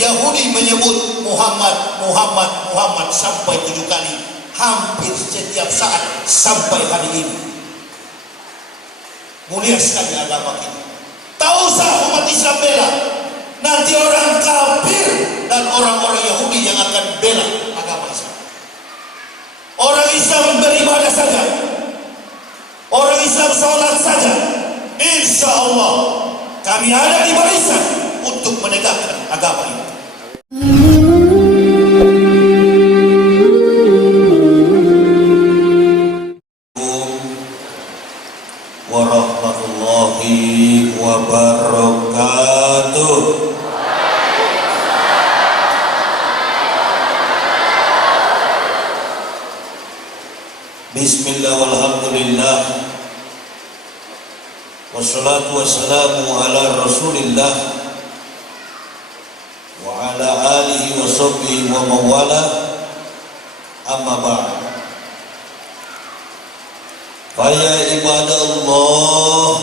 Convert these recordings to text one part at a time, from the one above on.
Yahudi menyebut Muhammad, Muhammad, Muhammad sampai 7 kali, hampir setiap saat sampai hari ini. Mulia sekali agama kita. Tak usah umat Islam bela, nanti orang kafir dan orang-orang Yahudi yang akan bela agama Islam. Orang Islam beribadah saja, orang Islam sholat saja, insya Allah kami ada di barisan untuk menegakkan agama ini. Warahmatullahi wabarakatuh. Bismillah walhamdulillah, wassalatu wassalamu ala rasulillah wa ala alihi wa sahbihi wa mawala, amma ba'd. Faya ibadallah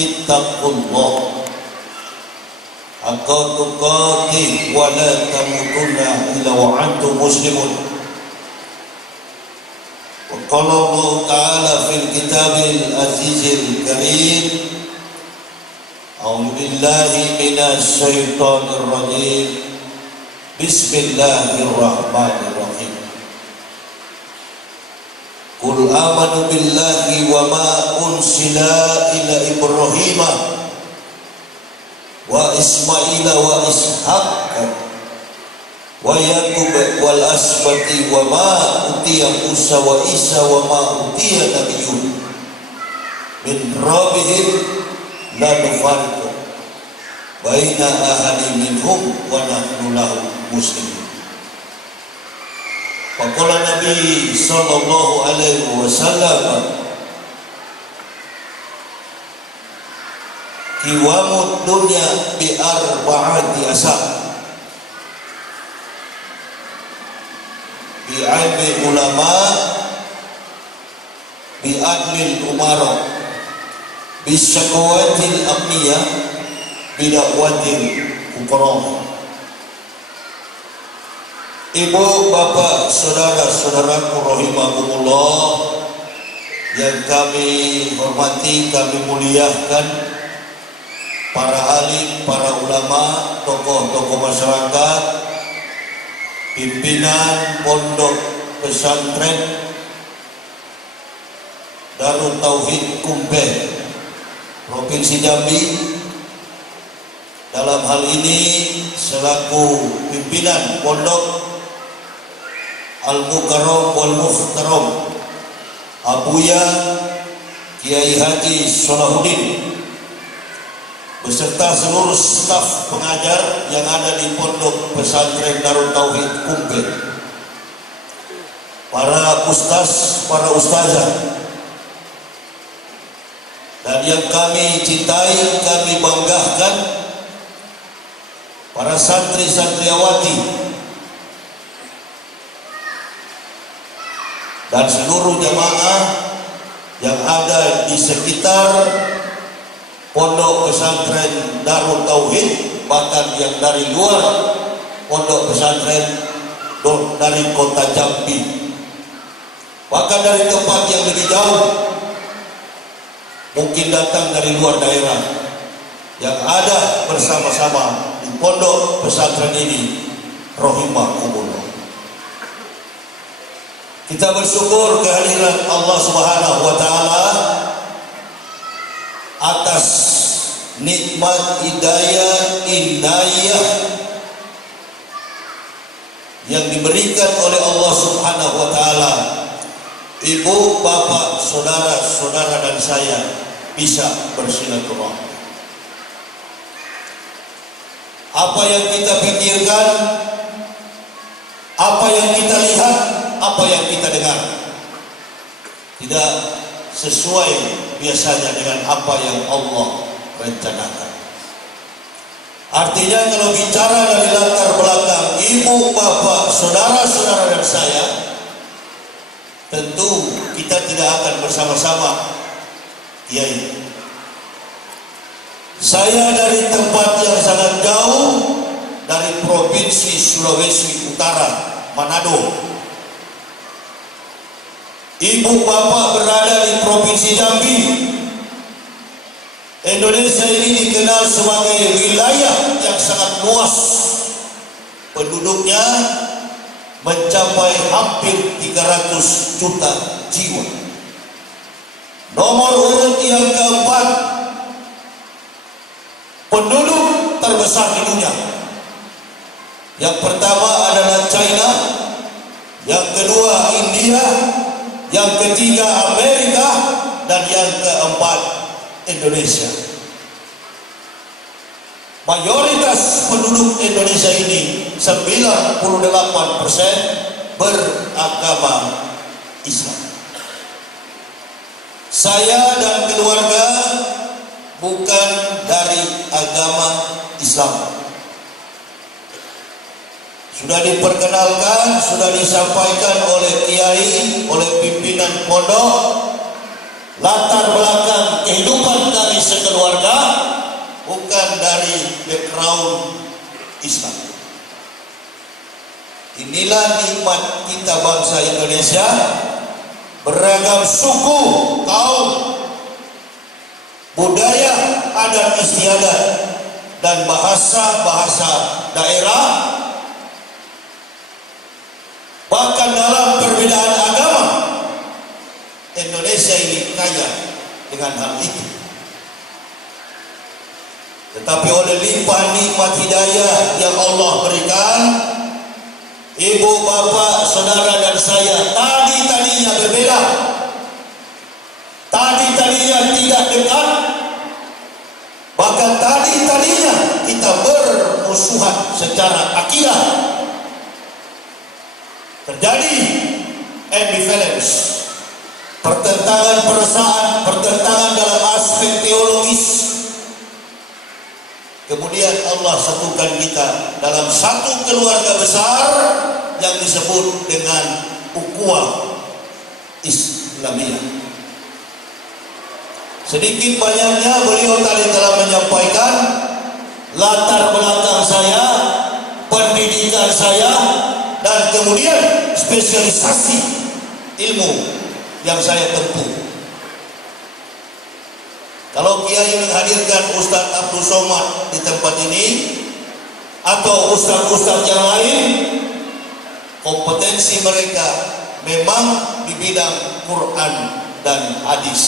ittaqullah haqqa tuqatih wa la tamutunna illa wa antum muslimun. Wa qala Allah ta'ala fil kitabil azizil karim, a'udzu billahi minasy syaithanir rajim, bismillahirrahmanirrahim. Qul amanu billahi wa ma unsila ila Ibrahima wa Ismaila wa Ishaq wa Yaqub wal asbati wa ma utiya Musa wa Isa wa ma utiya nabiyyun min rabbihim la nufarriqu baina ahadin minhum wa nahnu lahu muslimun. Faqala Nabi sallallahu alaihi wasallam, qiwamud dunya bi arba'ati asab, bi ilmi ulama, bi adlil umara, bi syaqawatil aqniyah, bi da'watil fuqara. Ibu, bapak, saudara-saudaraku rahimakumullah yang kami hormati, kami muliakan, para alim, para ulama, tokoh-tokoh masyarakat, pimpinan pondok pesantren Darut Tauhid Kumpeh Provinsi Jambi, dalam hal ini selaku pimpinan pondok Al-Mukarram wal Muhtaram Abuya Kiai Haji Salahuddin beserta seluruh staf pengajar yang ada di Pondok Pesantren Darut Tauhid Kumpeh, para ustaz, para ustazah, dan yang kami cintai, kami banggakan, para santri-santriawati dan seluruh jamaah yang ada di sekitar Pondok Pesantren Darut Tauhid, bahkan yang dari luar Pondok Pesantren dari kota Jambi, bahkan dari tempat yang lebih jauh, mungkin datang dari luar daerah, yang ada bersama-sama di Pondok Pesantren ini, rahimakumullah. Kita bersyukur kehadiran Allah Subhanahu wa taala atas nikmat hidayah inayah yang diberikan oleh Allah Subhanahu wa taala. Ibu, bapak, saudara-saudara dan saya bisa bersilaturahmi. Apa yang kita pikirkan, apa yang kita lihat, apa yang kita dengar tidak sesuai biasanya dengan apa yang Allah rencanakan. Artinya kalau bicara dari latar belakang ibu, bapak, saudara-saudara dan saya, tentu kita tidak akan bersama-sama. Saya dari tempat yang sangat jauh dari Provinsi Sulawesi Utara, Manado. Ibu bapak berada di Provinsi Jambi. Indonesia ini dikenal sebagai wilayah yang sangat luas. Penduduknya mencapai hampir 300 juta jiwa. Nomor urut yang keempat, penduduk terbesar di dunia. Yang pertama adalah China, yang kedua India, yang ketiga Amerika, dan yang keempat Indonesia. Mayoritas penduduk Indonesia ini 98% beragama Islam. Saya dan keluarga bukan dari agama Islam. Sudah diperkenalkan, sudah disampaikan oleh kiai, oleh pimpinan pondok, latar belakang kehidupan kami sekeluarga bukan dari background Islam. Inilah nikmat kita bangsa Indonesia, beragam suku, kaum, budaya, adat istiadat, dan bahasa-bahasa daerah. Bahkan dalam perbedaan agama, Indonesia ini kaya dengan hal itu. Tetapi oleh limpahan nikmat hidayah yang Allah berikan, ibu, bapak, saudara dan saya tadinya berbeda, tadinya tidak dekat, bahkan tadinya kita bermusuhan secara akidah. Terjadi ambivalence, pertentangan perasaan, pertentangan dalam aspek teologis. Kemudian Allah satukan kita dalam satu keluarga besar yang disebut dengan ukhuwah Islamiyah. Sedikit banyaknya beliau tadi telah menyampaikan latar belakang saya, pendidikan saya, dan kemudian spesialisasi ilmu yang saya tempuh. Kalau kiai menghadirkan Ustadz Abdul Somad di tempat ini atau ustadz-ustadz yang lain, kompetensi mereka memang di bidang Quran dan hadis.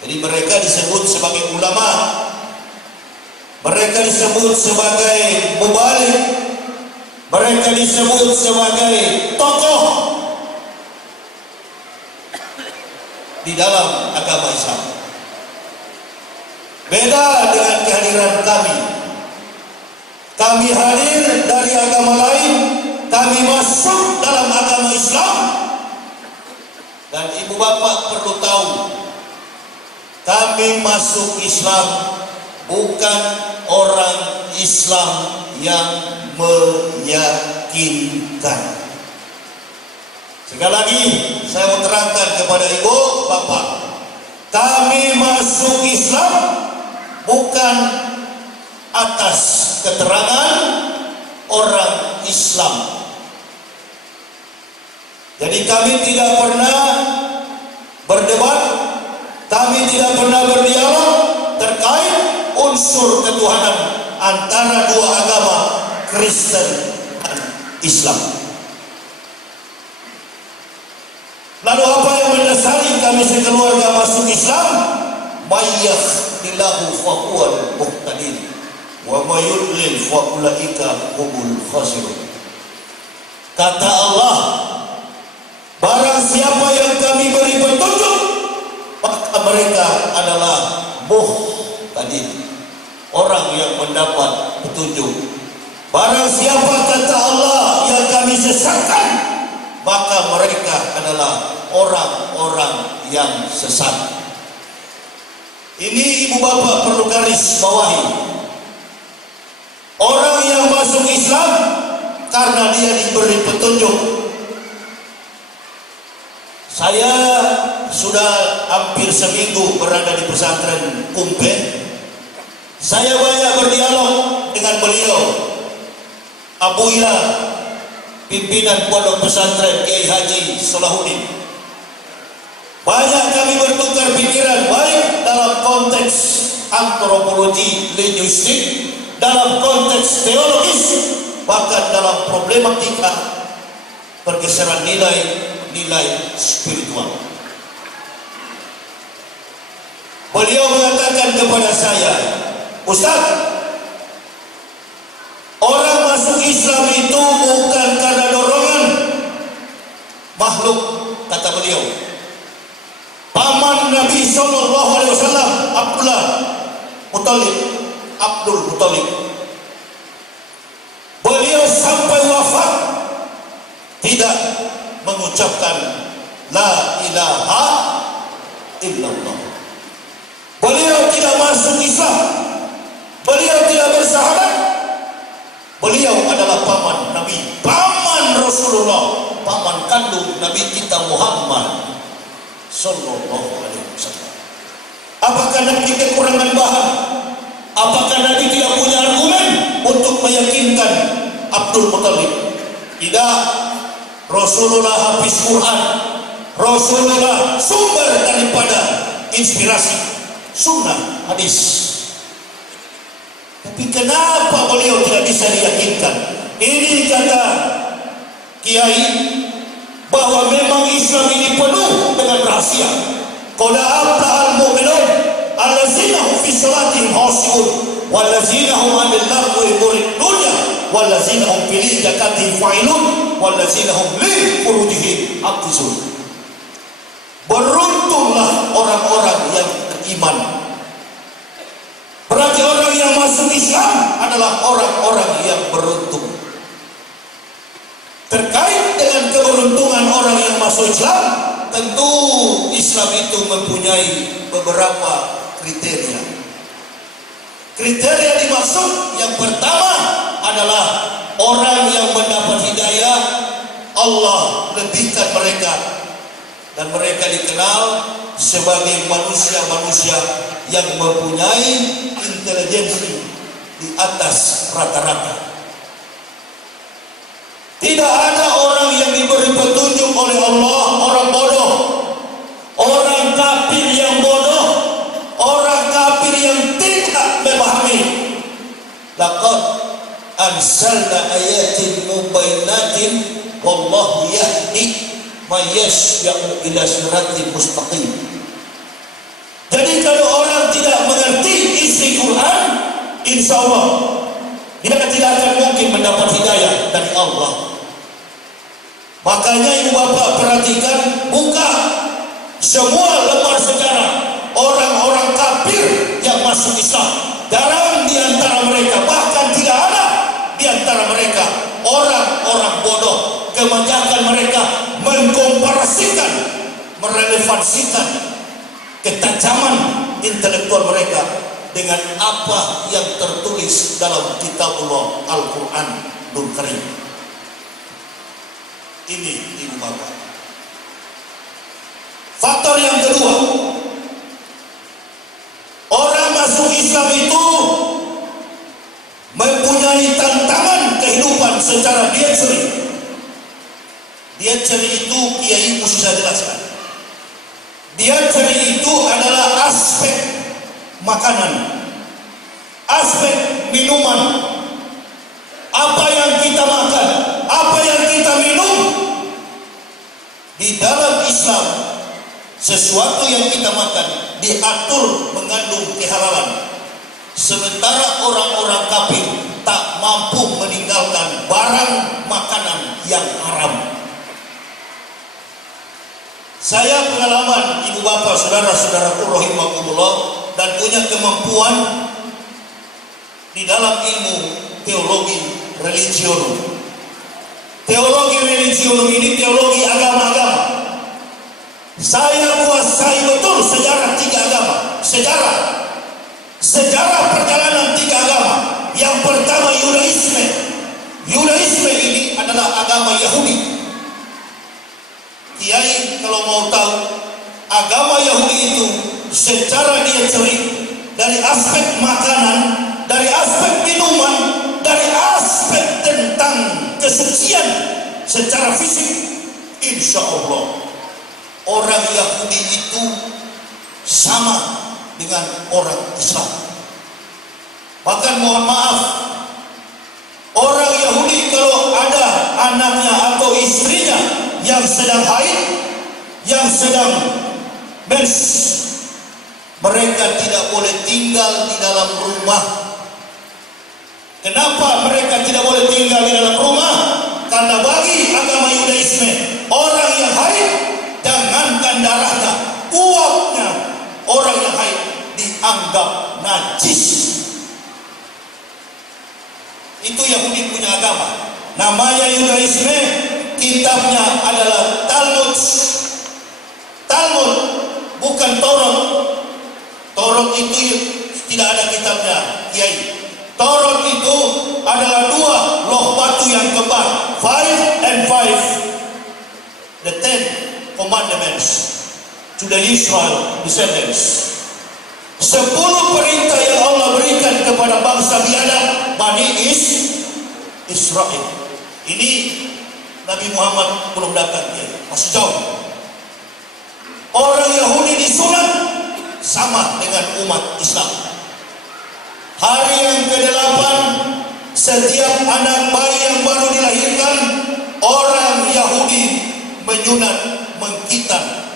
Jadi mereka disebut sebagai ulama, mereka disebut sebagai mubalik, mereka disebut sebagai tokoh di dalam agama Islam. Beda dengan kehadiran kami. Kami hadir dari agama lain, kami masuk dalam agama Islam. Dan ibu bapak perlu tahu, kami masuk Islam bukan orang Islam yang meyakinkan. Sekali lagi saya mau terangkan kepada ibu bapak, kami masuk Islam bukan atas keterangan orang Islam. Jadi kami tidak pernah berdebat, kami tidak pernah berdialog terkait unsur ketuhanan antara dua agama, Kristen dan Islam. Lalu apa yang mendasari kami sekeluarga masuk Islam? Mayyahdillahu fahuwal muhtadin wa mayudlil faulaika humul khasirun. Kata Allah, barang siapa yang kami beri petunjuk, maka mereka adalah muhtadin, orang yang mendapat petunjuk. Barang siapa, kata Allah, yang kami sesatkan, maka mereka adalah orang-orang yang sesat. Ini ibu bapak perlu garis bawahi. Orang yang masuk Islam karena dia diberi petunjuk. Saya sudah hampir seminggu berada di pesantren Kumpe. Saya banyak berdialog dengan beliau, Abu Ila, pimpinan Pondok Pesantren Kiai Haji Salahuddin. Banyak kami bertukar pikiran, baik dalam konteks antropologi linguistik, dalam konteks teologis, bahkan dalam problematika pergeseran nilai-nilai spiritual. Beliau mengatakan kepada saya, Ustaz, orang masuk Islam itu bukan karena dorongan makhluk, kata beliau. Paman Nabi SAW, Abdul Muttalib, beliau sampai wafat tidak mengucapkan La ilaha illallah. Beliau tidak masuk Islam, beliau tidak bersahabat. Beliau adalah paman Nabi, paman Rasulullah, paman kandung Nabi kita Muhammad Sallallahu Alaihi Wasallam. Apakah Nabi kekurangan bahan? Apakah Nabi tidak punya argumen untuk meyakinkan Abdul Muttalib? Tidak. Rasulullah hafiz Quran, Rasulullah sumber daripada inspirasi sunnah hadis. Tapi kenapa beliau tidak bisa diyakinkan? Ini kata Kiai, bahwa memang Islam ini penuh dengan rahasia. Qad aflahal mu'minun allazina hum fi salatihim khashi'un wallazina hum 'anil lagwi muridun wallazina hum fil zakati fa'ilun wallazina hum li furujihim hafizun. Beruntunglah orang-orang yang beriman. Berarti orang yang masuk Islam adalah orang-orang yang beruntung. Terkait dengan keberuntungan orang yang masuk Islam, tentu Islam itu mempunyai beberapa kriteria. Kriteria dimaksud yang pertama adalah orang yang mendapat hidayah, Allah lebihkan mereka, dan mereka dikenal sebagai manusia-manusia yang mempunyai intelijensi di atas rata-rata. Tidak ada orang yang diberi petunjuk oleh Allah orang bodoh, orang kafir yang bodoh, orang kafir yang tidak memahami. Laqad anzalna ayatin mubayyinatin wallahu yahdi may yasha'u ila siratin mustaqim. Jadi kalau orang tidak mengerti isi Quran, insya Allah dia tidak akan mungkin mendapat hidayah dari Allah. Makanya ibu bapak perhatikan, buka semua lembar sejarah orang-orang kafir yang masuk Islam. Jarang di antara mereka, bahkan tidak ada di antara mereka orang-orang bodoh. Kebanyakan mereka mengkomparasikan, merelevansikan ketajaman intelektual mereka dengan apa yang tertulis dalam kitabullah Al-Quranul Karim. Ini ibu bapak. Faktor yang kedua, orang masuk Islam itu mempunyai tantangan kehidupan secara dietary. Dietary itu Kiai mesti saya jelaskan. Dietary itu adalah aspek makanan, aspek minuman, apa yang kita makan, apa yang kita minum. Di dalam Islam, sesuatu yang kita makan diatur mengandung kehalalan. Sementara orang-orang kafir tak mampu meninggalkan barang makanan yang haram. Saya pengalaman ibu bapak saudara-saudaraku rahimakumullah, dan punya kemampuan di dalam ilmu teologi religion. Teologi religion ini teologi agama-agama. Saya kuasai betul sejarah tiga agama. Sejarah perjalanan tiga agama. Yang pertama Yudaisme. Yudaisme ini adalah agama Yahudi. Kiai kalau mau tahu, agama Yahudi itu secara dietary dari aspek makanan, dari aspek minuman, dari aspek tentang kesucian secara fisik, insya Allah orang Yahudi itu sama dengan orang Islam. Bahkan mohon maaf, orang Yahudi kalau ada anaknya atau istrinya yang sedang haid, yang sedang mens, mereka tidak boleh tinggal di dalam rumah. Kenapa mereka tidak boleh tinggal di dalam rumah? Karena bagi agama Yudaisme, orang yang haid, jangankan darahnya, uapnya orang yang haid dianggap najis. Itu Yahudi punya agama. Namanya Yudaisme, kitabnya adalah Talmud. Talmud, bukan Taurat. Taurat itu tidak ada kitabnya, Kiai. Taurat itu adalah 2 loh batu yang kembar, 5 and 5, the 10 commandments to the Israel descendants. 10 perintah yang Allah berikan kepada bangsa biadab Bani Israel. Ini Nabi Muhammad belum datang, ya, masih jauh. Orang Yahudi disunat sama dengan umat Islam. Hari yang ke-8, setiap anak bayi yang baru dilahirkan, orang Yahudi menyunat, mengkitan.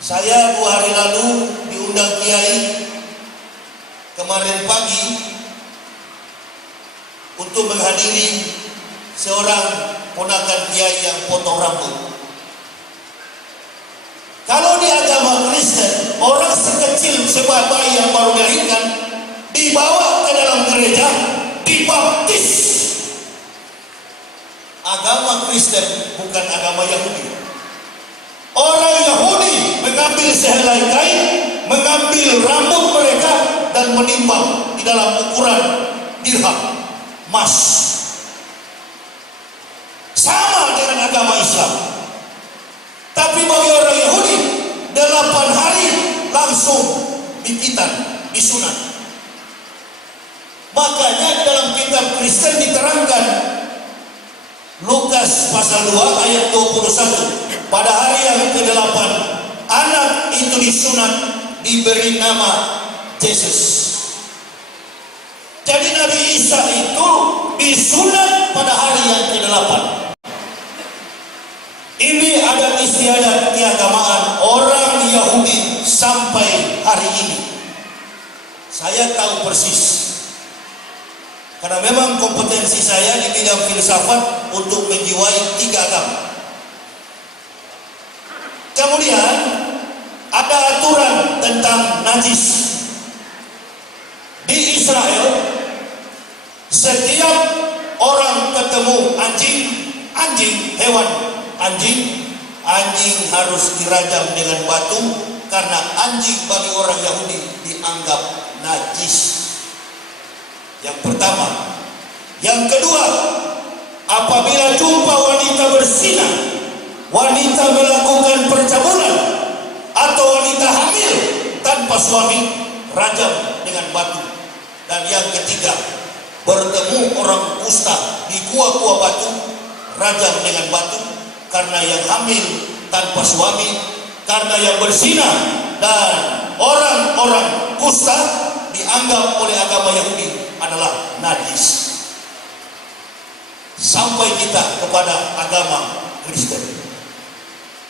Saya 2 hari lalu diundang Kiai kemarin pagi untuk menghadiri seorang ponakan Kiai yang potong rambut. Kalau di agama Kristen, orang sekecil sebayi yang baru dilahirkan dibawa ke dalam gereja, dibaptis. Agama Kristen bukan agama Yahudi. Orang Yahudi mengambil sehelai kain, mengambil rambut mereka dan menimbang di dalam ukuran dirham, emas. Sama dengan agama Islam. Tapi bagi orang Yahudi 8 hari langsung dikitan, disunat. Makanya dalam kitab Kristen diterangkan Lukas pasal 2 ayat 21, pada hari yang ke-8 anak itu disunat, diberi nama Yesus. Jadi Nabi Isa itu disunat pada hari yang ke-8. Ini adat istiadat keagamaan orang Yahudi sampai hari ini. Saya tahu persis. Karena memang kompetensi saya di bidang filsafat untuk menjiwai 3 agama. Kemudian ada aturan tentang najis. Di Israel, setiap orang ketemu anjing, hewan anjing harus dirajam dengan batu, karena anjing bagi orang Yahudi dianggap najis. Yang pertama. Yang kedua, apabila jumpa wanita berzina, wanita melakukan percabulan, atau wanita hamil tanpa suami, rajam dengan batu. Dan yang ketiga, bertemu orang kusta di gua-gua batu, rajam dengan batu. Karena yang hamil tanpa suami, karena yang berzina dan orang-orang kusta dianggap oleh agama Yahudi adalah najis. Sampai kita kepada agama Kristen.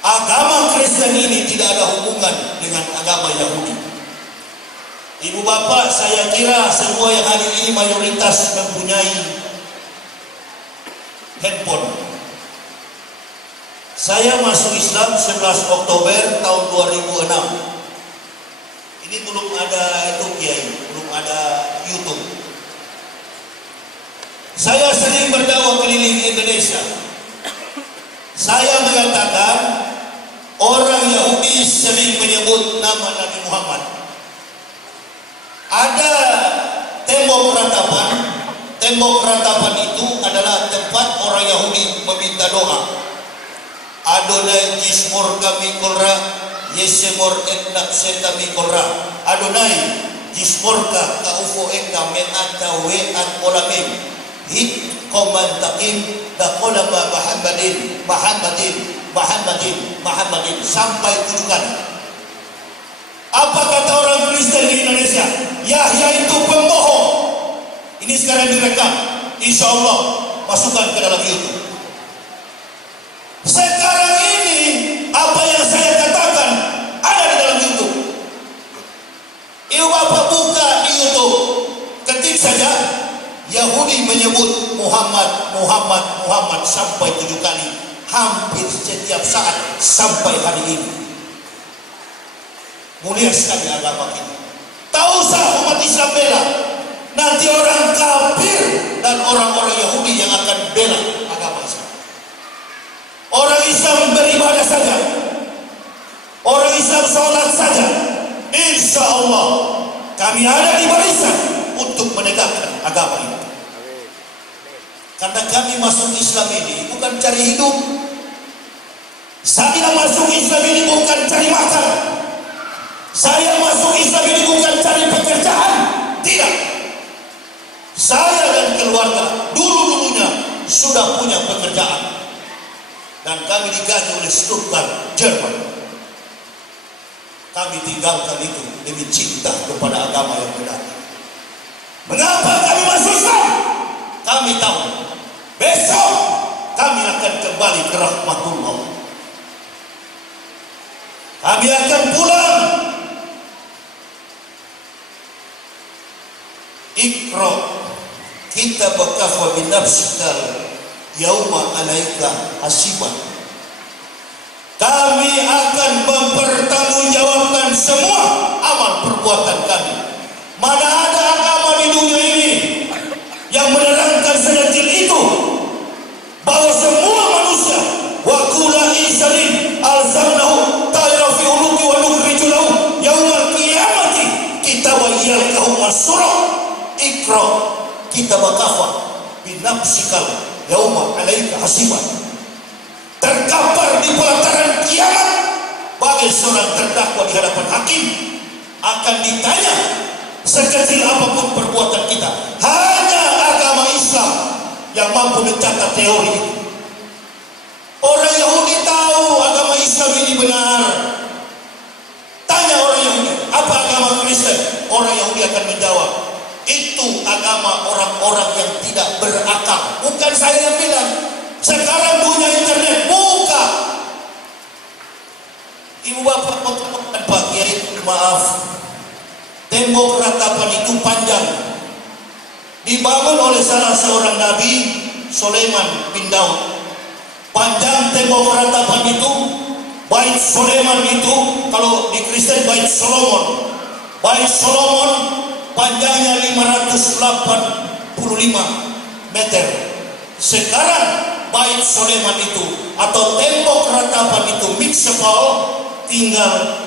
Agama Kristen ini tidak ada hubungan dengan agama Yahudi. Ibu bapak, saya kira semua yang hadir ini mayoritas mempunyai handphone. Saya masuk Islam 11 Oktober tahun 2006. Ini belum ada itu Kiai, belum ada YouTube. Saya sering berdakwah keliling Indonesia. Saya mengatakan orang Yahudi sering menyebut nama Nabi Muhammad. Ada tembok ratapan. Tembok ratapan itu adalah tempat orang Yahudi meminta doa. Adonai Jismur kami kulra Yesemor eknak setami korra Adonai Jismorka kaufo eka me'ata we'at olamim hit komantakim dakolama Muhammadin sampai 7 kali. Apa kata orang Kristen di Indonesia? Yahya itu pembohong. Ini sekarang direkam. Insya Allah masukkan ke dalam YouTube. Sekarang ini apa yang saya katakan ada di dalam YouTube. Ibu bapak buka di YouTube, ketik saja Yahudi menyebut Muhammad sampai 7 kali, hampir setiap saat sampai hari ini. Mulia sekali agama kita. Tak usah umat Islam bela, nanti orang kafir dan orang-orang Yahudi yang akan bela agama Islam. Orang Islam beribadah saja, orang Islam sholat saja, insya Allah kami ada di barisan untuk menegakkan agama ini. Karena kami masuk Islam ini bukan cari hidup. Saya masuk Islam ini bukan cari makan. Saya masuk Islam ini bukan cari pekerjaan. Tidak. Saya dan keluarga dulu-dulunya sudah punya pekerjaan. Dan kami digaji oleh Stuttgart, Jerman. Kami tinggalkan itu demi cinta kepada agama yang benar. Mengapa kami masuk Islam? Kami tahu besok kami akan kembali ke rahmatullah. Kami akan pulang. Iqra kita bakafa bin nafsikal yauma alaika hasiban. Kami akan mempertanggungjawabkan semua amal perbuatan kami. Mana ada agama di dunia ini yang menerangkan sedetail itu bahwa semua manusia wa kula insanin alzamnahu ta'ira fi uluki wa nukhriju lahu yaumal qiyamati kitaban yalqahu mansura. Iqra kitabaka binafsikal yauma alaika hasiban. Terkapar di pelataran kiamat bagi seorang terdakwa di hadapan hakim akan ditanya sekecil apapun perbuatan kita. Hanya agama Islam yang mampu mencatat teori itu. Orang Yahudi tahu agama Islam ini benar. Tanya orang Yahudi, apa agama Kristen? Orang Yahudi akan menjawab, itu agama orang-orang yang tidak berakal. Bukan saya yang bilang. Sekarang dunia internet buka. Ibu bapak Pak Kiai, maaf, tembok ratapan itu panjang, dibangun oleh salah seorang nabi, Sulaiman bin Daud. Panjang tembok ratapan itu, Bait Sulaiman itu, kalau di Kristen Bait Solomon. Bait Solomon panjangnya 585 meter. Sekarang Bait Sulaiman itu atau tembok ratapan itu mixable tinggal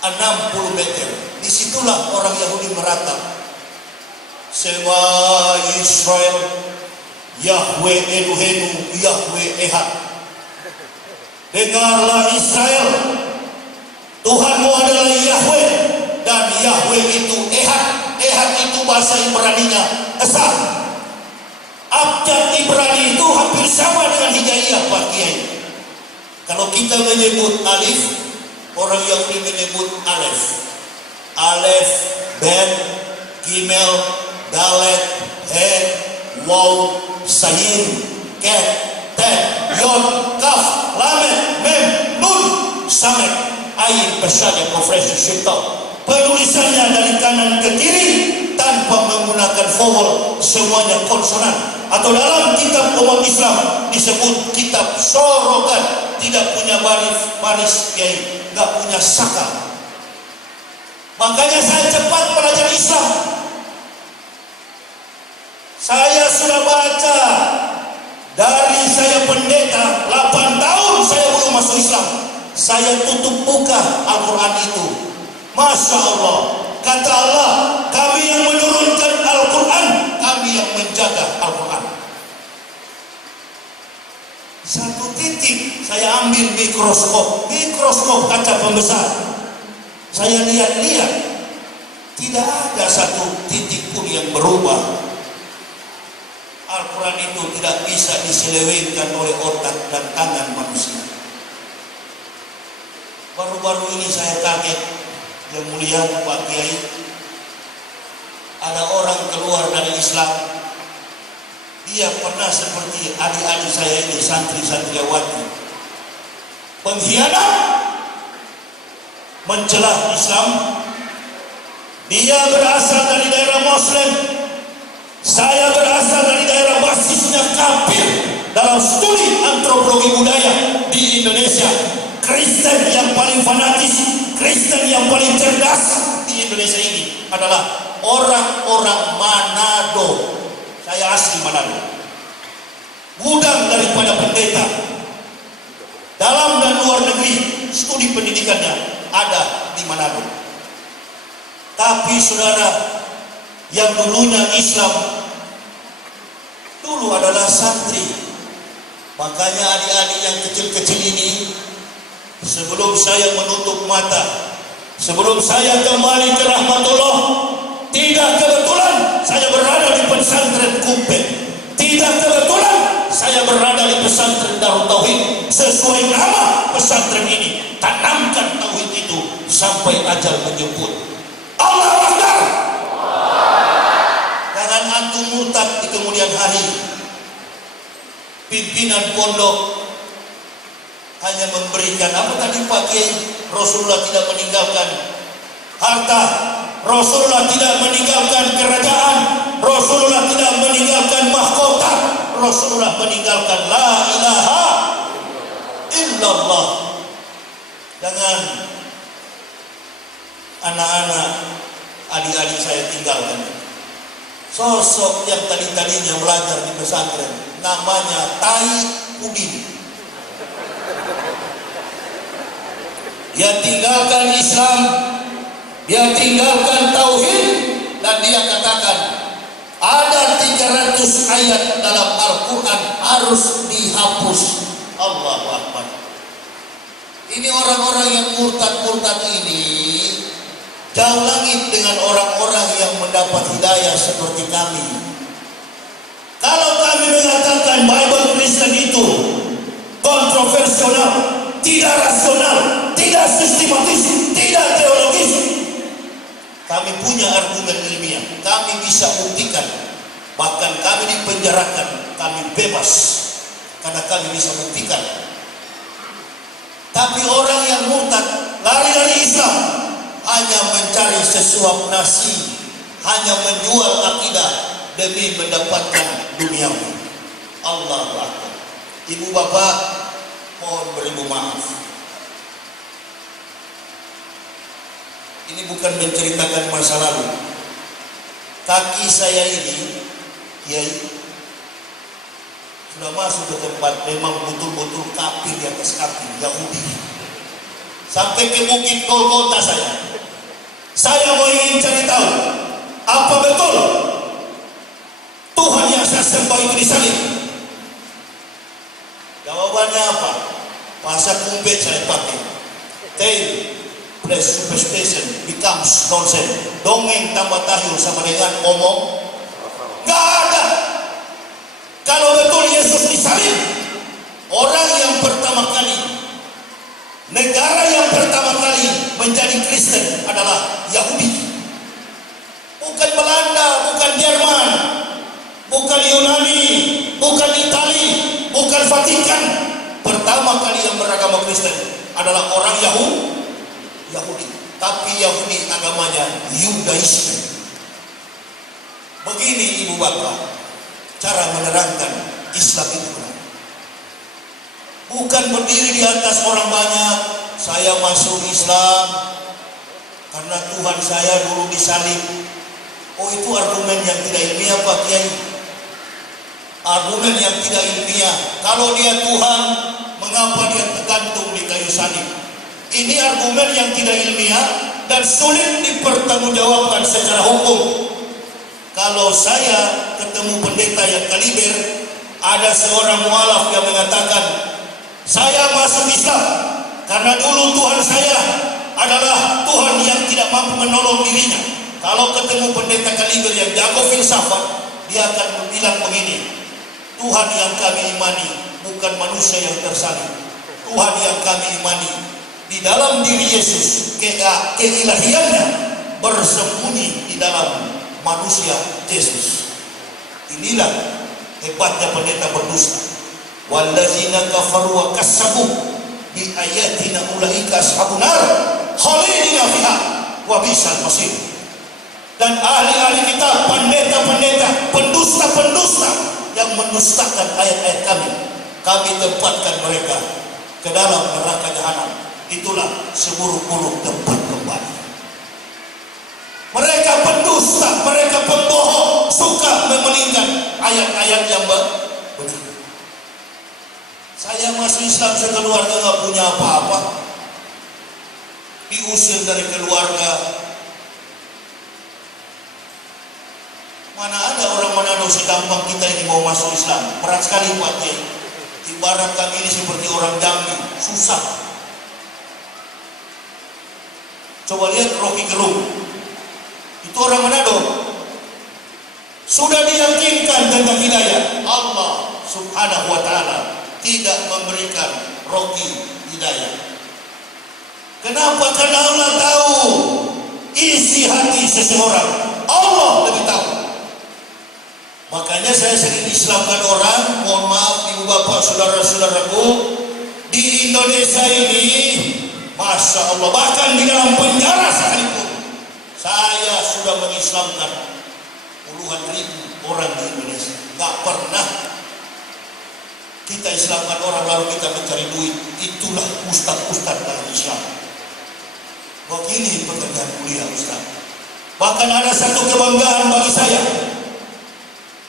60 meter. Disitulah orang Yahudi meratap. Sema Israel, Yahweh Elohenu, Yahweh Ehad. Dengarlah Israel, Tuhanmu adalah Yahweh dan Yahweh itu Ehad. Ehad itu bahasa Ibraninya Esa. Abjad Ibrani itu hampir sama dengan Hijaiyah Pak Kiai. Kalau kita menyebut alif, orang Yahudi menyebut alef. Alef, bet, gimel, dalet, he, waw, sayin, ket, tet, yod, kaf, lamet, mem, nun, samek, ayin, pesannya profesi syaitan. Penulisannya dari kanan ke kiri tanpa menggunakan vowel, semuanya konsonan. Atau dalam kitab umat Islam disebut kitab sorogan, tidak punya baris kiai, nggak punya saka. Makanya saya cepat belajar Islam. Saya sudah baca dari saya pendeta 8 tahun saya belum masuk Islam. Saya tutup buka Al-Quran itu. Masya Allah, kata Allah, kami yang menurunkan Al-Quran, kami yang menjaga Al-Quran. Satu titik sedikit saya ambil mikroskop kaca pembesar. Saya lihat-lihat, tidak ada satu titik pun yang berubah. Al-Quran itu tidak bisa diselewengkan oleh otak dan tangan manusia. Baru-baru ini saya kaget, Yang Mulia Pak Kiai, ada orang keluar dari Islam. Dia pernah seperti adik-adik saya ini, santri-santriwati, pengkhianat, mencelah Islam. Dia berasal dari daerah Muslim, saya berasal dari daerah basisnya kafir. Dalam studi antropologi budaya di Indonesia, Kristen yang paling fanatis, Kristen yang paling cerdas di Indonesia ini adalah orang-orang Manado. Saya asli Manado, gudang daripada pendeta. Dalam dan luar negeri, studi pendidikannya ada di Manado. Tapi saudara, yang dulunya Islam dulu adalah santri. Makanya adik-adik yang kecil-kecil ini, sebelum saya menutup mata, sebelum saya kembali ke rahmatullah, tidak kebetulan saya berada di pesantren Kumpet. Tidak kebetulan saya berada di pesantren Darut Tauhid. Sesuai nama pesantren ini, tanamkan tauhid itu sampai ajal menjemput. Allahu Akbar. Jangan antum murtad di kemudian hari. Pimpinan pondok hanya memberikan apa tadi Pak Kiai? Rasulullah tidak meninggalkan harta, Rasulullah tidak meninggalkan kerajaan, Rasulullah tidak meninggalkan mahkota, Rasulullah meninggalkan la ilaha illallah. Jangan anak-anak, adik-adik saya tinggalkan. Sosok yang tadinya belajar di pesantren, namanya Tai Udin. Dia tinggalkan Islam, dia tinggalkan tauhid, dan dia katakan ada 300 ayat dalam Al-Quran harus dihapus. Allahu Akbar. Ini orang-orang yang murtad-murtad ini jauh langit dengan orang-orang yang mendapat hidayah seperti kami. Kalau kami mengatakan Bible Kristen itu kontroversial, tidak rasional, tidak sistematis, tidak teologis, kami punya argumen ilmiah, kami bisa buktikan. Bahkan kami dipenjarakan, kami bebas karena kami bisa buktikan. Tapi orang yang murtad, lari dari Islam, hanya mencari sesuap nasi, hanya menjual akidah demi mendapatkan duniawi. Allahu Akbar. Ibu bapak, mohon beribu maaf. Ini bukan menceritakan masa lalu. Kaki saya ini, Kiai, sudah masuk ke tempat memang betul-betul kafir di atas kafir, Yahudi. Sampai ke bukit Golgota saya. Saya mau ingin cari tahu, apa betul Tuhan yang saya sembah itu disalib? Jawabannya apa? Bahasa Kumpet saya pakai. Tale plus superstition becomes nonsense. Dongeng tambah tahyul sama dengan ngomong nggak ada. Kalau betul Yesus disalib, orang yang pertama kali, negara yang pertama kali menjadi Kristen adalah Yahudi. Bukan Belanda, bukan Jerman, bukan Yunani, bukan Itali, bukan Vatikan. Pertama kali yang beragama Kristen adalah orang Yahudi. Tapi Yahudi agamanya Yudaisme. Begini ibu bapak, cara menerangkan Islam itu. Bukan berdiri di atas orang banyak, saya masuk Islam karena Tuhan saya dulu disalib. Oh, itu argumen yang tidak ilmiah Pak Kiai. Argumen yang tidak ilmiah. Kalau dia Tuhan, mengapa dia tergantung di kayu salib? Ini argumen yang tidak ilmiah dan sulit dipertanggungjawabkan secara hukum. Kalau saya ketemu pendeta yang kaliber, ada seorang mualaf yang mengatakan Saya masuk Islam karena dulu Tuhan saya adalah Tuhan yang tidak mampu menolong dirinya. Kalau ketemu pendeta kaliber yang jago filsafat, dia akan bilang begini, Tuhan yang kami imani bukan manusia yang tersalib. Tuhan yang kami imani di dalam diri Yesus, keilahiannya bersembunyi di dalam manusia Yesus. Inilah hebatnya pendeta berdusta. Wallazina kafaru wa kassabu bi ayatina ulaika ashabun nar khalidina fiha wa bisal masir. Dan ahli-ahli kita, pendeta-pendeta, pendusta-pendusta yang mendustakan ayat-ayat kami tempatkan mereka ke dalam neraka jahanam. Itulah seburuk-buruk tempat kembali. Mereka pendusta, mereka pembohong, suka memeningkan ayat-ayat yang benar. Saya masuk Islam sekeluarga nggak punya apa-apa, diusir dari keluarga. Mana ada orang Manado segampang kita ini mau masuk Islam? Berat sekali Pak Kiai. Ibarat kami ini seperti orang Jambi, susah. Coba lihat Rocky Gerung, itu orang Manado. Sudah diyakinkan tentang hidayah, Allah Subhanahu wa Ta'ala tidak memberikan Rocky hidayah. Kenapa? Karena Allah tahu isi hati seseorang. Allah lebih tahu. Makanya saya sering Islamkan orang, mohon maaf ibu bapak saudara-saudaraku, di Indonesia ini, Masya Allah, bahkan di dalam penjara sekalipun, saya sudah mengislamkan puluhan ribu orang di Indonesia. Gak pernah kita Islamkan orang lalu kita mencari duit. Itulah ustaz-ustaz dalam Islam. Begini pekerjaan mulia Ustaz. Bahkan ada satu kebanggaan bagi saya.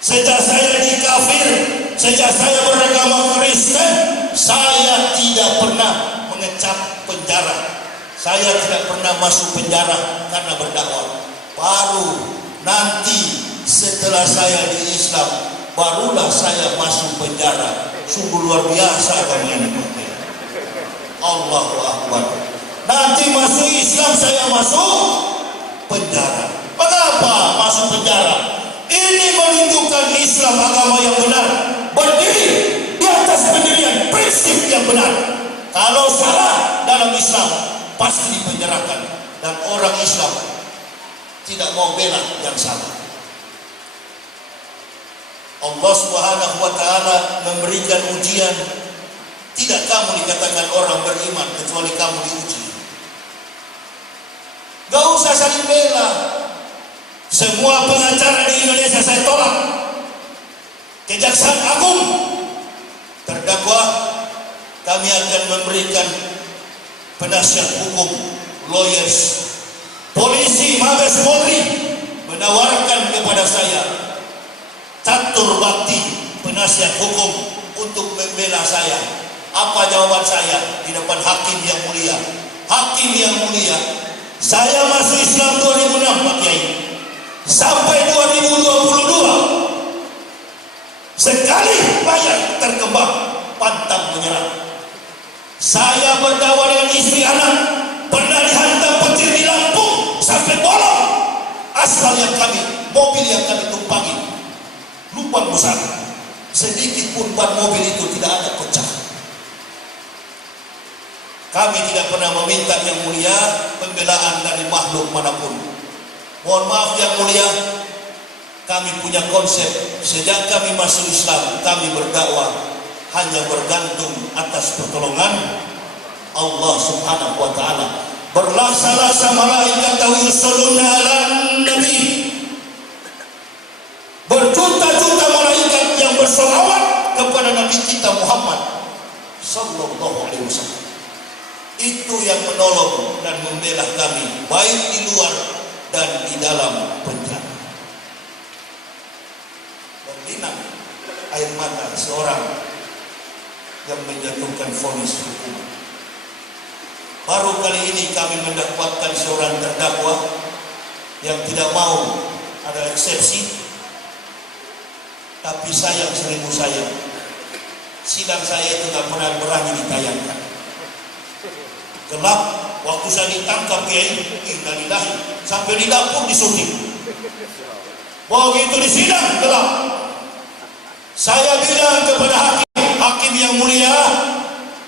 Sejak saya dikafir, sejak saya beragama Kristen, saya tidak pernah mengecap penjara. Saya tidak pernah masuk penjara karena berdakwah. Baru nanti setelah saya di Islam, barulah saya masuk penjara. Sungguh luar biasa agama ini. Allahu Akbar. Nanti masuk Islam saya masuk penjara. Mengapa masuk penjara? Ini menunjukkan Islam agama yang benar, berdiri di atas pendirian prinsip yang benar. Kalau salah dalam Islam pasti dipenjarakan, dan orang Islam tidak mau bela yang salah. Allah Subhanahu wa Ta'ala memberikan ujian. Tidak kamu dikatakan orang beriman kecuali kamu diuji. Gak usah saling bela. Semua pengacara di Indonesia saya tolak. Kejaksaan Agung, terdakwa, kami akan memberikan penasihat hukum, lawyers. Polisi Mabes Polri menawarkan kepada saya catur bakti penasihat hukum untuk membela saya. Apa jawaban saya di depan hakim yang mulia? Hakim yang mulia, saya masuk Islam 2006 Pak Kiai, sampai 2022 sekali bayar terkembang, pantang menyerah. Saya berdakwah dengan istri anak, pernah dihantam petir di Lampung sampai bolong aspal yang mobil yang kami tumpangi, lubang besar, sedikit pun ban mobil itu tidak ada pecah. Kami tidak pernah meminta yang mulia pembelaan dari makhluk manapun. Mohon maaf yang mulia, kami punya konsep sejak kami masuk Islam, kami berdakwah hanya bergantung atas pertolongan Allah Subhanahu wa Ta'ala. Berlaksa-laksa malaikat yusholluna 'alan nabi, berjuta-juta malaikat yang bersolawat kepada Nabi kita Muhammad sallallahu alaihi wasallam. Itu yang menolong dan membela kami baik di luar dan di dalam penjara. Berlinang air mata seorang yang menjatuhkan vonis hukuman. Baru kali ini kami mendapatkan seorang terdakwa yang tidak mau ada eksepsi, tapi sayang seribu sayang, Sidang saya itu nggak pernah berani ditayangkan. Gelap. Waktu saya ditangkap Kiai, innalillahi, sampai di dapur disuntik. Begitu di sidang gelap. Saya bilang kepada hakim yang mulia,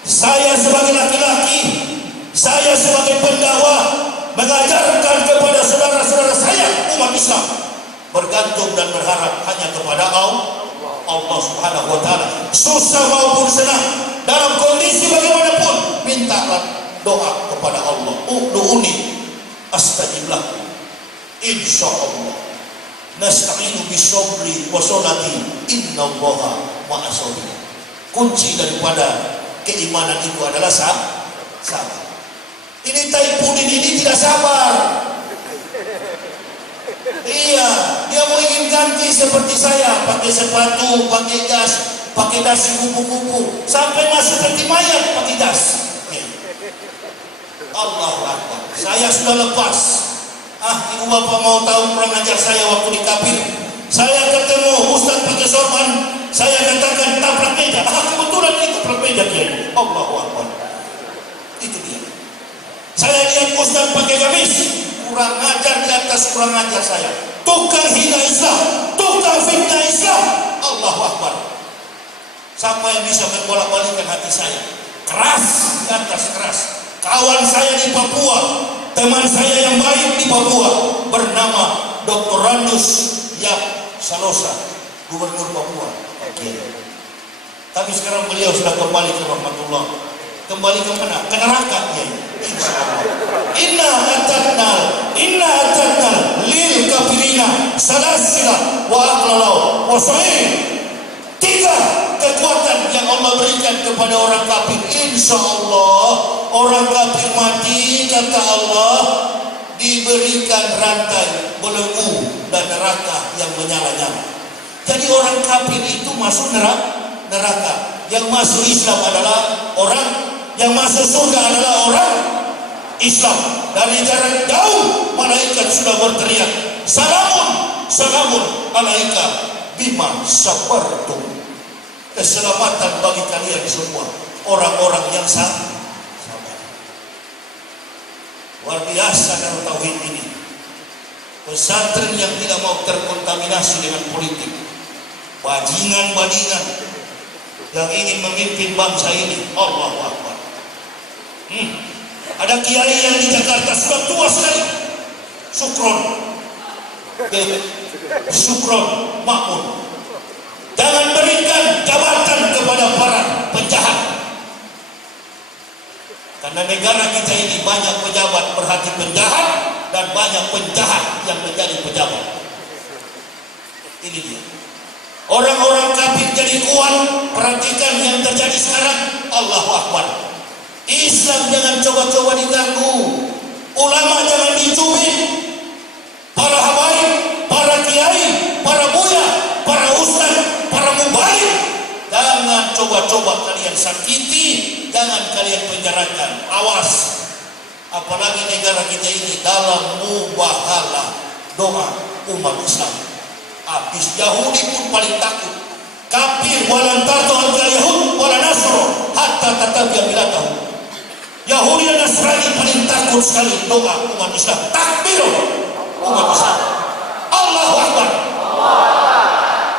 saya sebagai laki-laki, saya sebagai pendakwa mengajarkan kepada saudara-saudara saya umat Islam bergantung dan berharap hanya kepada Allah Subhanahu wa taala. Susah maupun senang, dalam kondisi bagaimanapun, mintalah doa kepada Allah. Ud'uni astajib lakum. Insyaallah. Nasta'inu bisabri wa sholati. Innallaha ma'as sabirin. Kunci daripada keimanan itu adalah sabar. Ini Taifudin ini tidak sabar. Iya, dia mau ingin ganti seperti saya, pakai sepatu, pakai jas, pakai dasi kupu-kupu, sampai masuk peti mayat pakai jas. Allahu Akbar. Saya sudah lepas. Ibu bapak mau tahu kurang ajar saya waktu di Kapil. Saya ketemu Ustaz pakai sorban, saya katakan tabrak meja. Kebetulan itu tabrak meja dia. Allahu Akbar. Itu dia. Saya lihat Ustaz pakai gamis, kurang ajar di atas kurang ajar saya. Tukang hina Islam, tukang fitnah Islam. Allahu Akbar. Siapa yang bisa membolak-balikkan hati saya? Keras di atas keras. Kawan saya di Papua, teman saya yang baik di Papua, bernama Dr. Randus Yap Salosa, Gubernur Papua. Tapi sekarang beliau sudah kembali ke rahmatullah. Kembali ke mana? Ke neraka. Inna atadna lil kafirina salasila wa aqlalau wa sa'ir. 3 kekuatan yang Allah berikan kepada orang kafir. Insya Allah orang kafir mati, kata Allah, diberikan rantai belenggu dan neraka yang menyala-nyala. Jadi orang kafir itu masuk neraka. Yang masuk Islam adalah orang, yang masuk surga adalah orang Islam. Dari jarak jauh malaikat sudah berteriak, salamun alaika bima sabartum. Keselamatan bagi kalian semua, orang-orang yang sabar. Luar biasa kalau tauhid ini. Pesantren yang tidak mau terkontaminasi dengan politik, bajingan-bajingan yang ingin memimpin bangsa ini. Allahu Akbar. Ada kiai yang di Jakarta sudah tua sekali, Sukron Makmun. Jangan berikan jabatan kepada para penjahat, karena negara kita ini banyak pejabat berhati penjahat dan banyak penjahat yang menjadi pejabat. Ini dia. Orang-orang kafir jadi kuat. Perhatikan yang terjadi sekarang. Allahu Akbar. Islam jangan coba-coba diganggu. Ulama jangan dicubit. Para habaib, para kiai, para buya, para ustaz, para mubalik, jangan coba-coba kalian sakiti, jangan kalian penjarakan. Awas. Apalagi negara kita ini dalam mubahalah doa umat Islam. Habis Yahudi pun paling takut. Kafir walan tartu al yahud wala nasro hatta tatabi'a milatahu. Yahudi dan Nasrani paling takut sekali doa umat Islam. Takbir umat Islam. Allahu Akbar.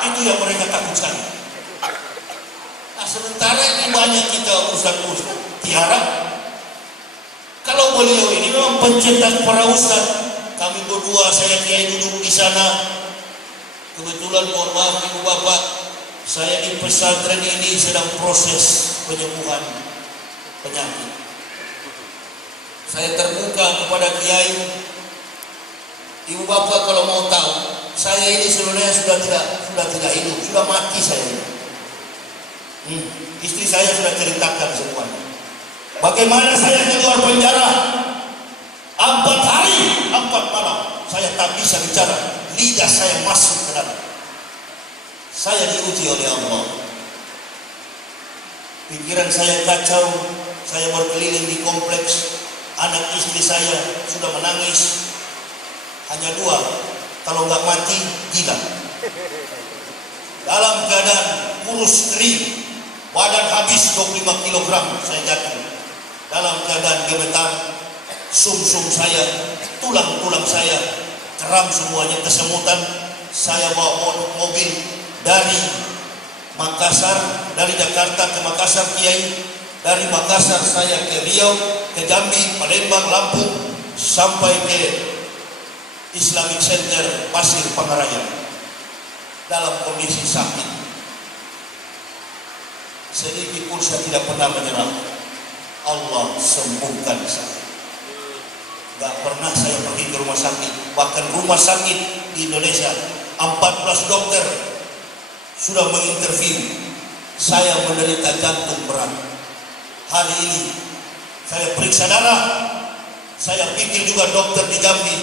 Itu yang mereka takut sekali. Nah, sementara ini banyak kita ustaz-ustaz tiara. Kalau beliau ini memang pencetak para ustaz. Kami berdua, saya kiai duduk di sana. Kebetulan mohon maaf ibu bapak, saya di pesantren ini sedang proses penyembuhan penyakit. Saya terbuka kepada kiai. Ibu bapak kalau mau tahu, saya ini sebenarnya sudah tidak hidup, sudah mati saya. Istri saya sudah ceritakan semuanya. Bagaimana saya keluar penjara 4 hari 4 malam, saya tak bisa bicara. Lidah saya masuk ke dalam. Saya diuji oleh Allah. Pikiran saya kacau. Saya berkeliling di kompleks. Anak istri saya sudah menangis. Hanya 2. Kalau nggak mati, gila. Dalam keadaan kurus kering. badan habis 25 kilogram saya jatuh. Dalam keadaan gemetar, sumsum saya, tulang-tulang saya keram semuanya, kesemutan. Saya bawa mobil dari Makassar, dari Jakarta ke Makassar Kiai, dari Makassar saya ke Riau, ke Jambi, Palembang, Lampung, sampai ke Islamic Center Pasir Pangarajan dalam kondisi sakit. Sedikit pun saya tidak pernah menyerah. Allah sembuhkan saya. Gak pernah saya pergi ke rumah sakit. Bahkan rumah sakit di Indonesia 14 dokter sudah menginterview saya menderita jantung berat. Hari ini saya periksa darah. Saya pikir juga dokter di Jambi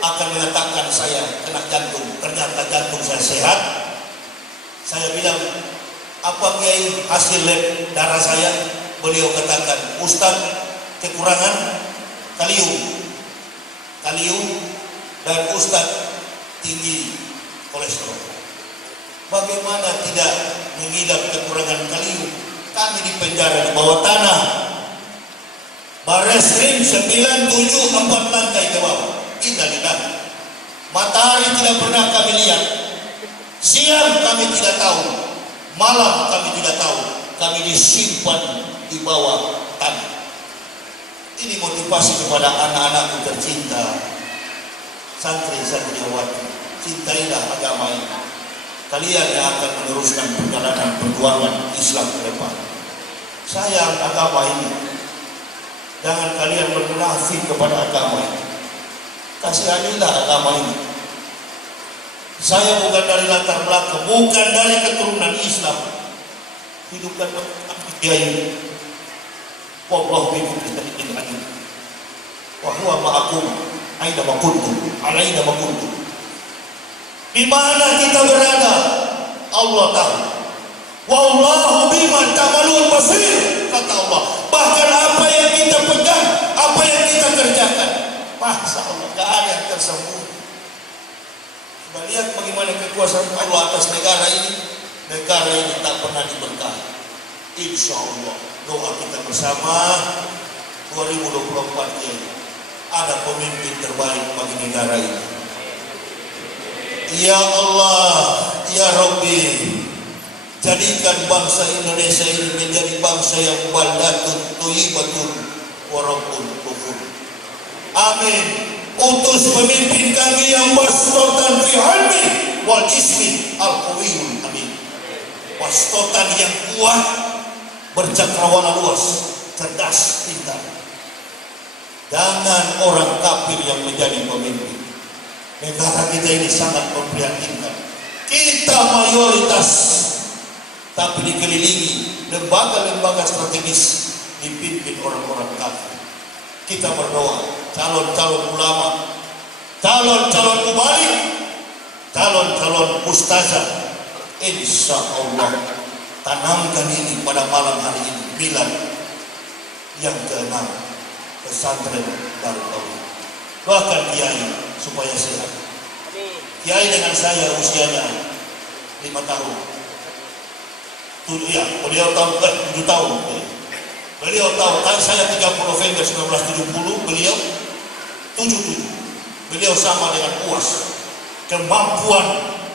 akan mengatakan saya kena jantung. Ternyata jantung saya sehat. Saya bilang, apa Kiai hasil lab darah saya? Beliau katakan, Ustaz, kekurangan kalium dan Ustaz tinggi kolesterol. Bagaimana tidak mengidap kekurangan kalium? Kami di penjara di bawah tanah, Barreskrim 974 lantai ke bawah. Innalillah. Matahari tidak pernah kami lihat, siang kami tidak tahu, malam kami tidak tahu. Kami disimpan di bawah tanah. Ini motivasi kepada anak-anakku tercinta, santri-santriwati. Cintailah agama ini. Kalian yang akan meneruskan perjalanan perjuangan Islam ke depan. Sayang agama ini. Jangan kalian bermunafik kepada agama ini. Kasihanilah agama ini. Saya bukan dari latar belakang, bukan dari keturunan Islam. Hidupkan Kiai. Wallahu bikum bidzalikin alim. Wa huwa ma'akum aina ma kuntum, alaina ma kuntum. Di mana kita berada, Allah tahu. Wallahu bima ta'malun basir, kata Allah. Bahkan apa yang kita pegang, apa yang kita kerjakan, Masya Allah, gak ada yang tersembunyi. Sudah lihat bagaimana kekuasaan Allah atas negara ini. Negara ini tak pernah diberkahi. Insya Allah, doa kita bersama 2024 ini ada pemimpin terbaik bagi negara ini. Ya Allah, Ya Rabbi, jadikan bangsa Indonesia ini menjadi bangsa yang baldatun thayyibatun wa rabbun ghafur. Amin. Utus pemimpin kami yang bastotan fi ilmi wal ismi al-qawiyul amin. Bastotan yang kuat, bercakrawala luas, cerdas, pintar. Jangan orang kafir yang menjadi pemimpin. Negara kita ini sangat memprihatinkan. Kita mayoritas, tapi dikelilingi lembaga-lembaga strategis dipimpin orang-orang kafir. Kita berdoa, calon-calon ulama, calon-calon mubalik, calon-calon ustazah, insya Allah tanamkan ini pada malam hari ini. Bulan yang ke-6 pesantren Darul Tauhid. Doakan Kiai supaya sehat. Kiai dengan saya usianya 5 tahun. Beliau tahun 7 tahun. Beliau tahu kan saya 30 November 1970, beliau 77. Beliau sama dengan puas kemampuan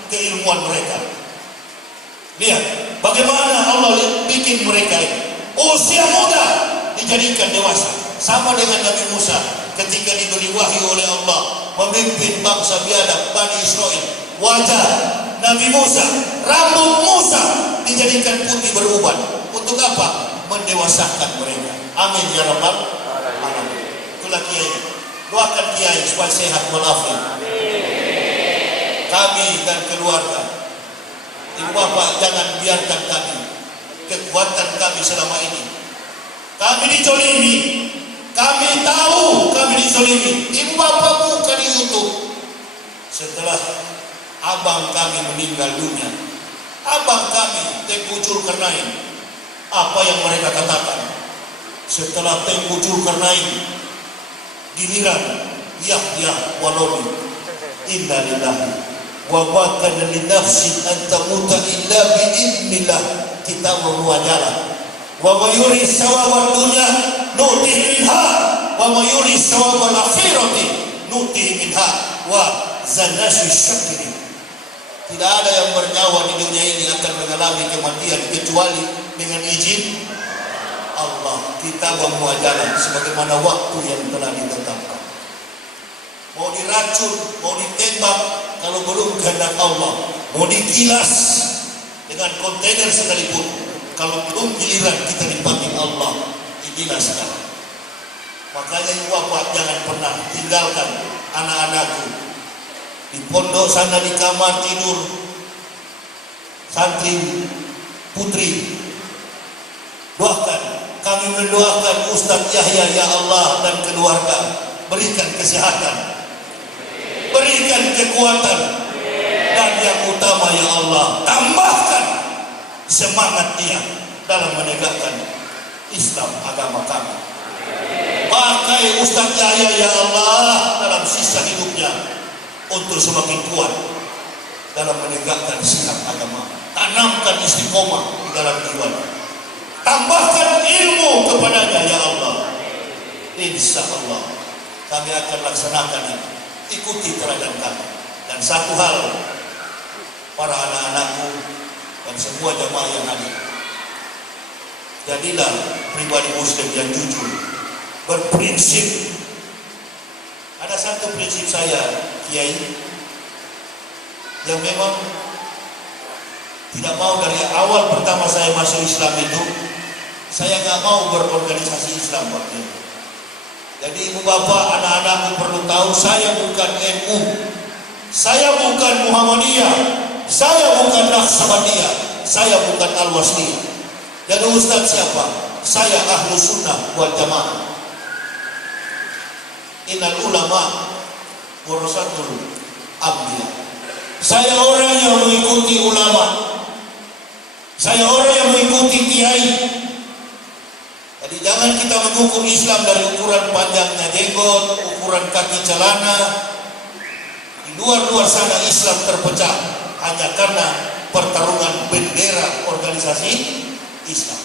keilmuan mereka. Lihat bagaimana Allah bikin mereka ini. Usia muda dijadikan dewasa. Sama dengan Nabi Musa ketika diberi wahyu oleh Allah memimpin bangsa biadab Bani Israel. Wajah Nabi Musa, rambut Musa dijadikan putih beruban. Untuk apa? Mendewasakan mereka. Amin ya rabbal alamin. Itulah Kiai. Doakan Kiai supaya sehat walafiat. Kami dan keluarga, Ibu Bapak, jangan biarkan kami, kekuatan kami selama ini. Kami dizolimi. Kami tahu kami dizolimi. Ibu Bapak buka di YouTube. Setelah abang kami meninggal dunia, abang kami Tengku Zulkarnain, apa yang mereka katakan? Setelah Tengku Zulkarnain, giliran Yahya Waloni. Innalillahi wa ma kana li nafsin an tamuta illa bi idznillah, kita memuajalah. Wa may yurid sawabad dunya nu'tihi minha wa may yurid sawabal akhirati nu'tihi minha wa zanashi syakiri. Tidak ada yang bernyawa di dunia ini akan mengalami kematian kecuali dengan izin Allah. Kita memuajalah sebagaimana waktu yang telah ditetapkan. Mau diracun, mau ditembak, kalau belum kehendak Allah. Mau digilas dengan kontainer sekalipun, kalau belum giliran kita dipanggil Allah, digilaskan. Makanya ibu bapak jangan pernah tinggalkan anak-anakku di pondok sana, di kamar tidur santri putri. Doakan, kami mendoakan Ustaz Yahya, ya Allah, dan keluarga, berikan kesehatan, berikan kekuatan, dan yang utama ya Allah, tambahkan semangat dia dalam menegakkan Islam agama kami. Pakai Ustaz Yahya ya Allah dalam sisa hidupnya untuk semakin kuat dalam menegakkan sikap agama. Tanamkan istiqomah di dalam jiwanya, tambahkan ilmu kepadanya ya Allah. Insya Allah kami akan laksanakan ini. Ikuti teladan kami. Dan satu hal, para anak-anakku dan semua jamaah yang hadir, jadilah pribadi muslim yang jujur, berprinsip. Ada satu prinsip saya, Kiai, yang memang tidak mau dari awal pertama saya masuk Islam itu, saya nggak mau berorganisasi Islam Pak Kiai. Jadi ibu bapak, anak-anakku perlu tahu, saya bukan NU, saya bukan Muhammadiyah, saya bukan Naqsabandiyah, saya bukan Al-Wasliyah. Jadi Ustaz siapa? Saya Ahlus Sunnah wal Jamaah. Innal ulama warasatul anbiya. Saya orang yang mengikuti ulama, saya orang yang mengikuti kiai. Jadi jangan kita mengukur Islam dari ukuran panjangnya jenggot, ukuran kaki celana. Di luar-luar sana Islam terpecah hanya karena pertarungan bendera organisasi Islam.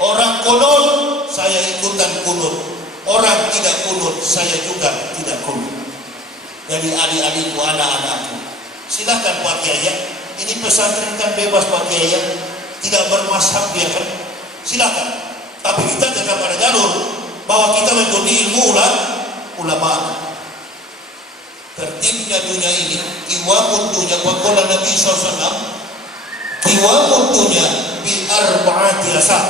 Orang kunut, saya ikutan kunut. Orang tidak kunut, saya juga tidak kunut. Jadi adik-adikku, anak-anakku, silakan Pak Kiai. Ini pesantren kan bebas Pak Kiai, tidak bermazhab dia kan. Silakan. Tapi kita tetap pada jalur bahwa kita mengikuti ilmu ulama. Tertibnya dunia ini, iwamud dunia, waqala Nabi SAW, iwamud dunia bi arba'ati asar.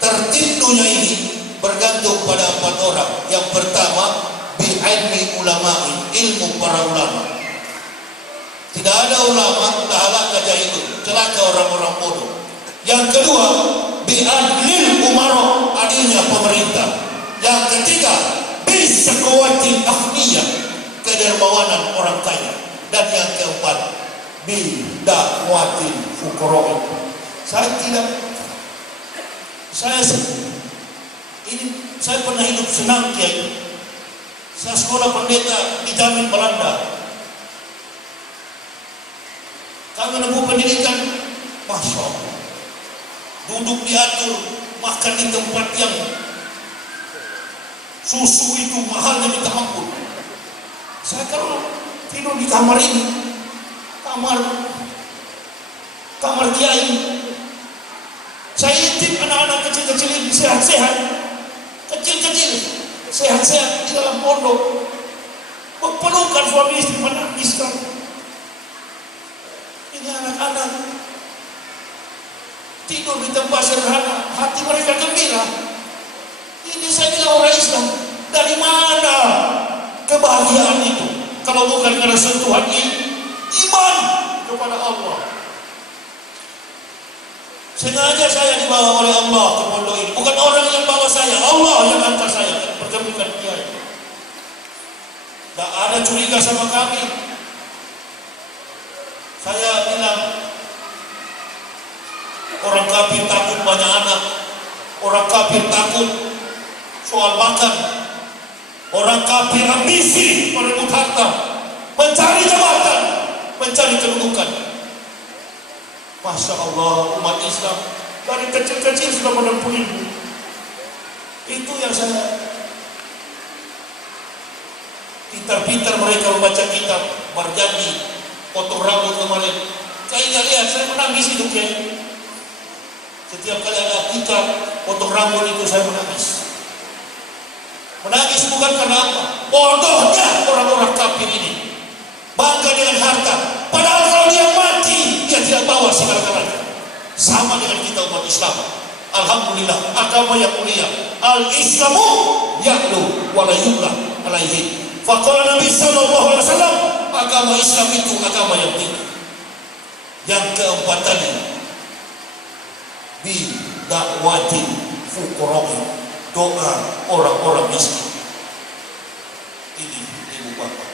Tertib dunia ini bergantung pada 4 orang. Yang pertama, bi ilmi ulama'i, ilmu para ulama. Tidak ada ulama, tak halaka jahilun, celaka orang-orang bodoh. Yang kedua, bi adlil umara, adilnya pemerintah. Yang ketiga, bi saqawatil akhniyah, kedermawanan orang kaya. Dan yang keempat, bi da'watil fuqara. Saya pernah hidup senang Kiai. Saya sekolah pendeta di Jamin Belanda. Kami menempuh pendidikan, Masya Allah, duduk diatur, makan di tempat yang susu itu mahalnya minta ampun. Saya kalau tidur di kamar ini, kamar Kiai, saya intip anak-anak kecil-kecil ini sehat-sehat, kecil-kecil, sehat-sehat di dalam pondok, berpelukan suami istri menangiskan. Ini anak-anak tidur di tempat sederhana, hati mereka gembira. Ini saya bilang orang Islam, dari mana kebahagiaan itu? Kalau bukan karena sentuhan iman kepada Allah. Sengaja saya dibawa oleh Allah ke pondok ini. Bukan orang yang bawa saya, Allah yang hantar saya. Pertemukan Kiai. Tak ada curiga sama kami. Saya bilang, orang kafir takut banyak anak. Orang kafir takut soal makan. Orang kafir ambisi merebut harta, mencari jabatan. mencari kedudukan. Masya Allah, umat Islam dari kecil-kecil sudah menempuh ilmu. Itu yang saya pintar-pintar mereka membaca kitab, berjanji, potong rambut kemarin. Saya nggak lihat, saya menangis itu Kiai. Setiap kali ada kitab, potong rambut itu saya menangis. Menangis bukan karena apa? Bodohnya orang-orang kafir ini. Bangga dengan harta. Padahal kalau dia mati, dia tidak bawa segala-galanya. Sama dengan kita umat Islam. Alhamdulillah, agama yang mulia. Al-Islamu ya'lu wa la yu'la alaihi. Faqala Nabi sallallahu alaihi wasallam, agama Islam itu agama yang tinggi. Yang keempat tadi, bi da'watin fuqara, doa orang-orang miskin. Ini ibu bapak.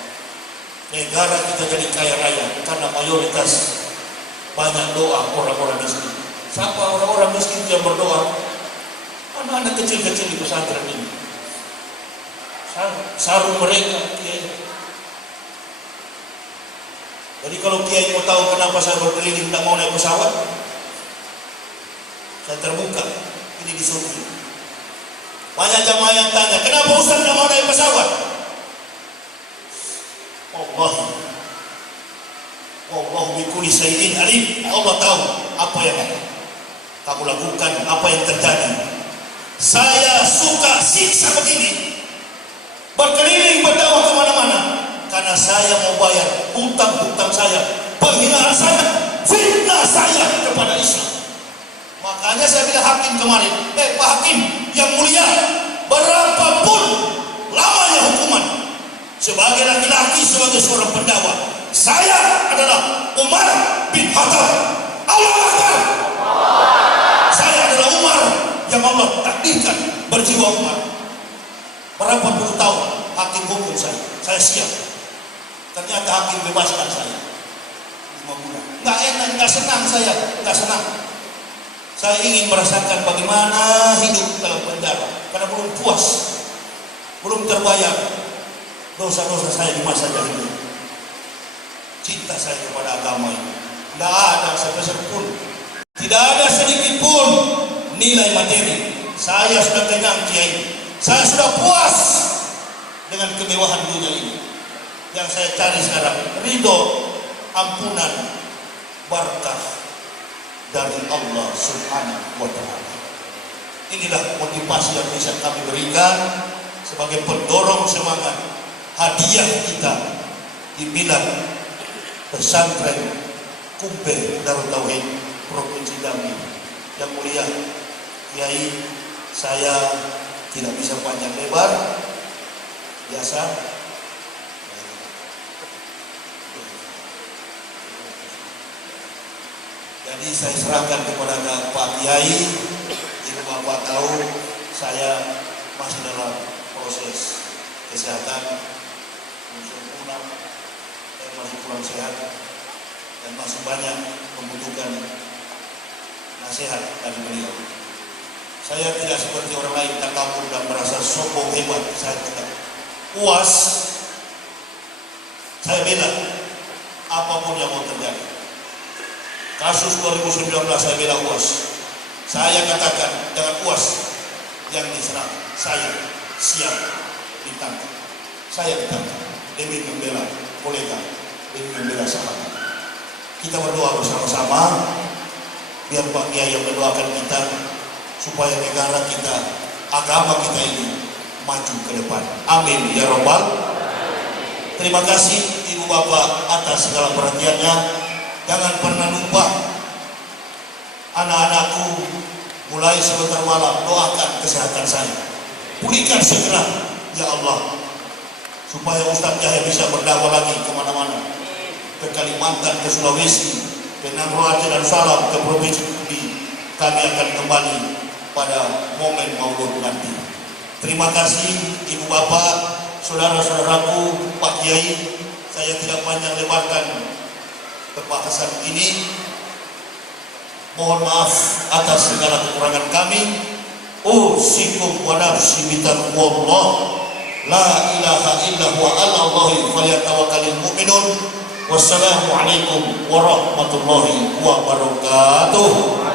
Negara kita jadi kaya raya karena mayoritas banyak doa orang-orang miskin. Siapa orang-orang miskin yang berdoa? Anak-anak kecil-kecil di pesantren ini. Sarung mereka, Kiai. Jadi kalau Kiai mau tahu kenapa saya berkeliling tak mau naik pesawat, saya terbuka. Ini disuruh. Banyak jamaah yang tanya, kenapa Ustaz tak mau naik pesawat? Allah bikuli sayyidin alim. Allah tahu apa yang kamu lakukan, apa yang terjadi. Saya suka siksa begini, berkeliling berdakwah kemana-mana, karena saya mau bayar hutang-hutang saya, penghinaan saya, fitnah saya kepada Islam. Makanya saya bilang hakim kemarin, Pak Hakim yang mulia, berapapun lamanya hukuman, sebagai laki-laki, sebagai seorang pendakwah, saya adalah Umar bin Khattab. Allahu Akbar. Saya adalah Umar yang Allah takdirkan berjiwa Umar. Berapa puluh tahun hakim hukum saya siap. Ternyata hakim bebaskan saya 5 bulan. Nggak enak, nggak senang saya, nggak senang. Saya ingin merasakan bagaimana hidup dalam penjara, karena belum puas, belum terbayar dosa-dosa saya di masa jahiliyah. Cinta saya kepada agama ini tidak ada sepeser pun, tidak ada sedikit pun nilai materi. Saya sudah kenyang Kiai, saya sudah puas dengan kemewahan dunia ini. Yang saya cari sekarang ridho, ampunan, berkah dari Allah Subhanahu wa Ta'ala. Inilah motivasi yang bisa kami berikan sebagai pendorong semangat hadiah kita di Bilang Pesantren Kumpe Darut Tauhid Provinsi Jambi. Yang mulia Kiai, saya tidak bisa panjang lebar, biasa. Jadi saya serahkan kepada Pak Kiai. Ibu Bapak tahu saya masih dalam proses kesehatan, sempurna, saya masih kurang sehat dan masih banyak membutuhkan nasihat dari beliau. Saya tidak seperti orang lain takabur dan merasa sombong hebat. Saya tidak puas. Saya bela apapun yang mau terjadi. Kasus 2019 saya bela UAS. Saya katakan jangan UAS yang diserang, saya siap ditangkap. Saya ditangkap demi membela kolega, demi membela sahabat. Kita berdoa bersama-sama biar Pak Kiai yang mendoakan kita supaya negara kita, agama kita ini maju ke depan. Amin ya Rabbal. Terima kasih Ibu Bapak atas segala perhatiannya. Jangan pernah lupa anak-anakku, mulai sebentar malam doakan kesehatan saya. Pulihkan segera ya Allah, supaya Ustaz Yahya bisa berdakwah lagi kemana-mana, ke Kalimantan, ke Sulawesi, ke Nangro Aceh dan Salam, ke Provinsi Jambi. Kami akan kembali pada momen Maulud nanti. Terima kasih Ibu Bapak, saudara-saudaraku, Pak Kiai. Saya tidak panjang lebarkan perbahasan ini. Mohon maaf atas segala kekurangan kami. Usikum wa nafsi bitaqwallah, la ilaha illa huwa 'alallahi falyatawakkalul mu'minun. Wassalamualaikum warahmatullahi wabarakatuh.